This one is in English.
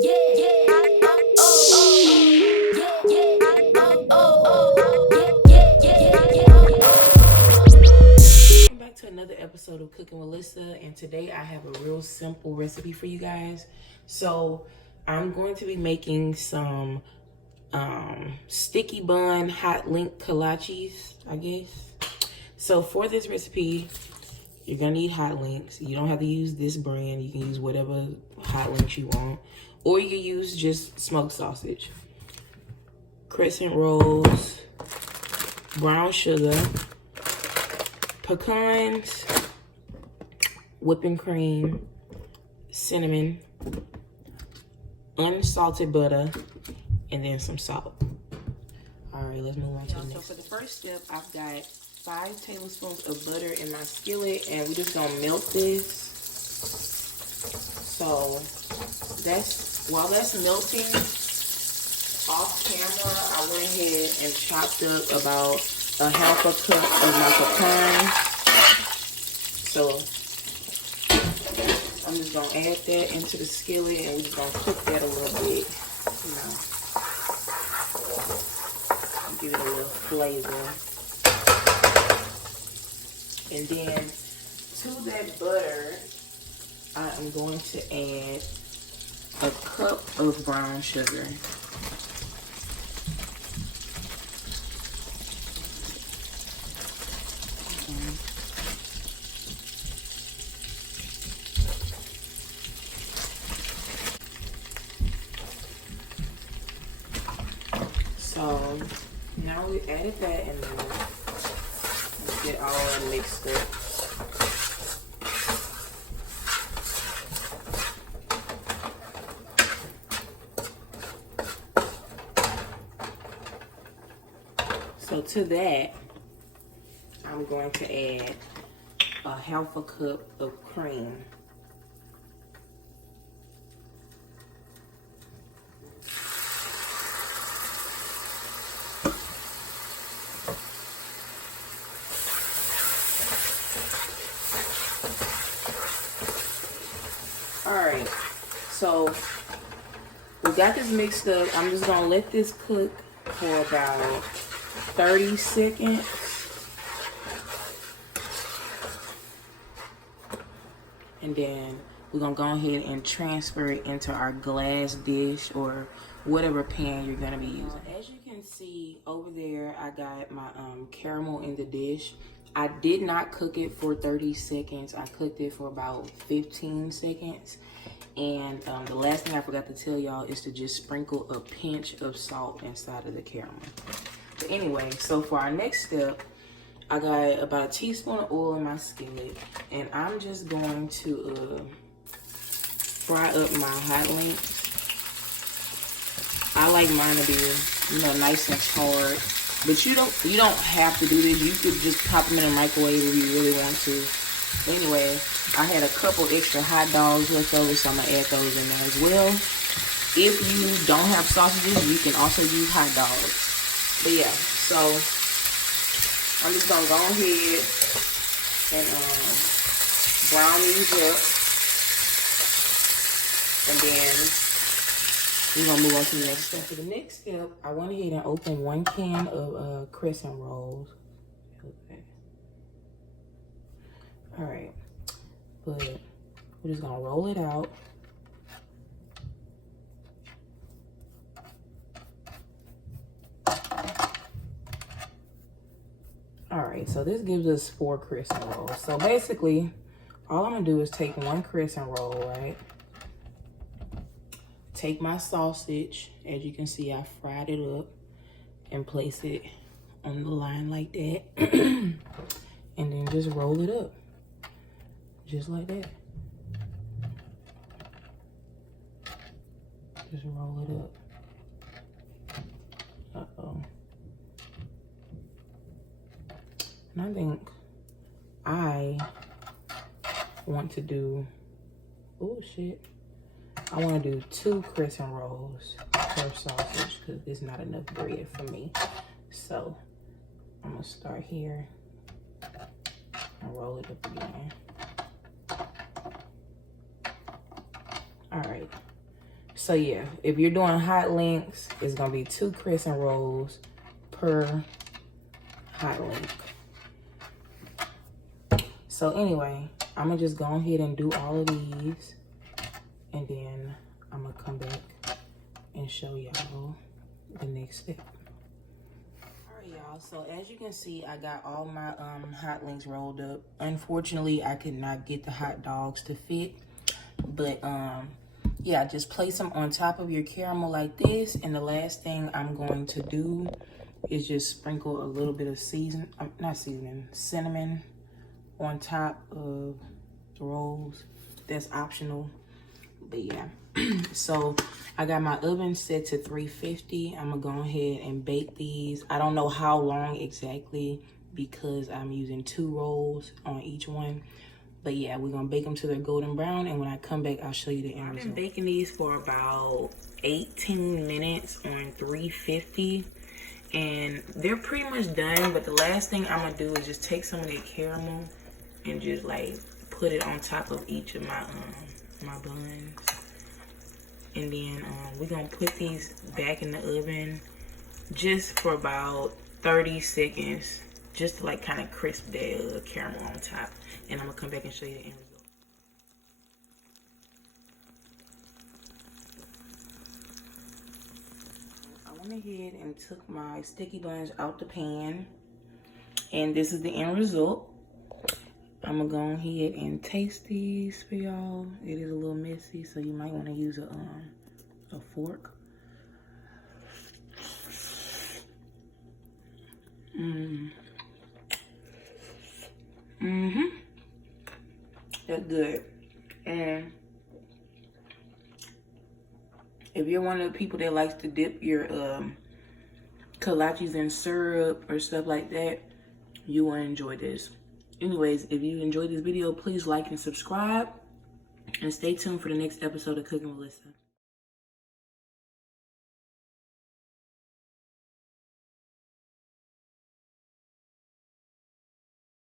Back to another episode of Cooking with Lissa, and today I have a real simple recipe for you guys. So I'm going to be making some sticky bun hot link kolaches, I guess. So for this recipe, you're gonna need hot links. You don't have to use this brand. You can use whatever hot links you want, or you can use just smoked sausage, crescent rolls, brown sugar, pecans, whipping cream, cinnamon, unsalted butter, and then some salt. All right, let's move on to the next. So for the first step, I've got 5 tablespoons of butter in my skillet, and we're just gonna melt this. So while that's melting, off camera, I went ahead and chopped up about a half a cup of my pecan. So I'm just gonna add that into the skillet, and we're just gonna cook that a little bit, you know, give it a little flavor. And then to that butter, I am going to add a cup of brown sugar. So now we added that, and then let's get all mixed up. So to that, I'm going to add a half a cup of cream. Alright, so we got this mixed up. I'm just gonna let this cook for about 30 seconds. And then we're gonna go ahead and transfer it into our glass dish or whatever pan you're gonna be using. As you can see over there, I got my caramel in the dish. I did not cook it for 30 seconds. I cooked it for about 15 seconds. And the last thing I forgot to tell y'all is to just sprinkle a pinch of salt inside of the caramel. But anyway, so for our next step, I got about a teaspoon of oil in my skillet, and I'm just going to fry up my hot links. I like mine to be, you know, nice and charred. But you don't have to do this. You could just pop them in the microwave if you really want to. But anyway, I had a couple extra hot dogs left over, so I'm gonna add those in there as well. If you don't have sausages, you can also use hot dogs. But yeah, so I'm just gonna go ahead and brown these up, and then we're gonna move on to the next step. For the next step, I went ahead and opened 1 can of crescent rolls. Okay. All right, but we're just gonna roll it out. All right, so this gives us 4 crescent rolls. So basically, all I'm gonna do is take 1 crescent roll, right? Take my sausage, as you can see, I fried it up, and place it on the line like that. And then just roll it up, just like that. Just roll it up. Uh-oh. And I think I want to do, oh shit. I want to do 2 crescent rolls per sausage because there's not enough bread for me. So I'm gonna start here and roll it up again. All right. So yeah, if you're doing hot links, it's gonna be 2 crescent rolls per hot link. So anyway, I'm gonna just go ahead and do all of these, and then I'm gonna come back and show y'all the next step. All right, y'all, so as you can see, I got all my hot links rolled up. Unfortunately, I could not get the hot dogs to fit, but yeah, just place them on top of your caramel like this, and the last thing I'm going to do is just sprinkle a little bit of cinnamon on top of the rolls. That's optional, but yeah. So I got my oven set to 350. I'm gonna go ahead and bake these. I don't know how long exactly because I'm using 2 rolls on each one. But yeah, we're gonna bake them till they're golden brown, and when I come back, I'll show you the end result. I've been baking these for about 18 minutes on 350, and they're pretty much done. But the last thing I'm gonna do is just take some of that caramel and just like put it on top of each of my my buns, and then we're gonna put these back in the oven just for about 30 seconds, just to like kind of crisp that caramel on top. And I'm gonna come back and show you the end result. I went ahead and took my sticky buns out the pan, and this is the end result. I'm gonna go ahead and taste these for y'all. It is a little messy, so you might want to use a fork. That's good. And if you're one of the people that likes to dip your kolaches in syrup or stuff like that, you will enjoy this. Anyways, if you enjoyed this video, please like and subscribe, and stay tuned for the next episode of Cooking with Lisa.